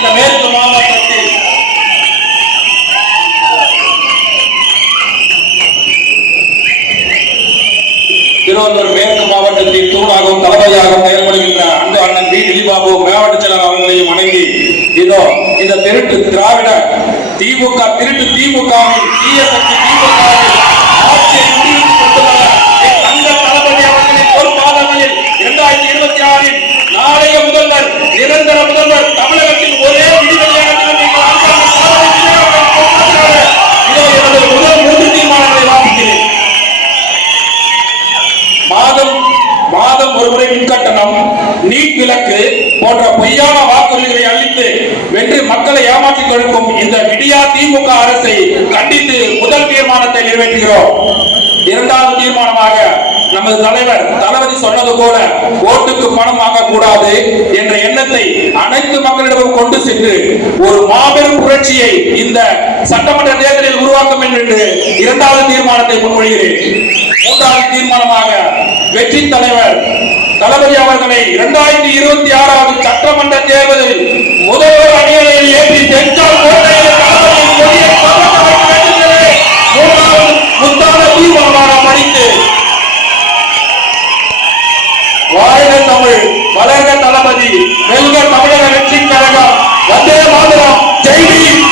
இந்த மேற்கு மாவட்டத்தில் திருவள்ளூர் மேற்கு மாவட்டத்தில் தூணாகவும் தளபதியாகவும் செயல்படுகின்ற அன்பு அண்ணன் வி திலீபாபு மாவட்ட செயலர் அவர்களையும் வணங்கி இதோ இந்த திருட்டு திராவிட திமுக திருட்டு திமுகவின் தீய சக்தி திமுகவின் ஆட்சியை முடிவுக்கு கொண்டு வர தங்க தளபதி அவர்களின் பொறுப்பாளர்களில் 2026 நாளைய முதல்வர் நிரந்தர முதல்வர் தமிழகத்தின் ஒரே விடுதலையாக இதோ எனது முதல் 3 தீர்மானங்களை வாசிக்கிறேன். மாதம் ஒருமுறை மின்கட்டணம், நீட் விலக்கு போன்ற பொய்யான வாக்குறுதிகளை அளித்து வென்று மக்களை ஏமாற்றிக் கொடுக்கும் இந்த விடியா திமுக அரசை கண்டித்து முதல் தீர்மானத்தை நிறைவேற்றுகிறோம். இரண்டாவது தீர்மானமாக நமது தலைவர் தளபதி சொன்னது போல ஓட்டுக்கு பணம் வாங்கக்கூடாது என்ற எண்ணத்தை அனைத்து மக்களிடமும் கொண்டு சென்று ஒரு மாபெரும் புரட்சியை இந்த சட்டமன்ற தேர்தலில் உருவாக்கும் என்று இரண்டாவது தீர்மானத்தை முன்மொழிகிறேன். மூன்றாவது தீர்மானமாக வெற்றி தலைவர் தளபதி அவர்களை 2026 சட்டமன்ற தேர்தலில் முதல்வர் அணியில் ஏற்றி சென்றால் முத்தான தீர்மானமாக படித்து வாழ்க தமிழ், வளர்க தளபதி, வெல்க தமிழக வெற்றி கழகம், வந்தே மாதரம், ஜெய் பீம்.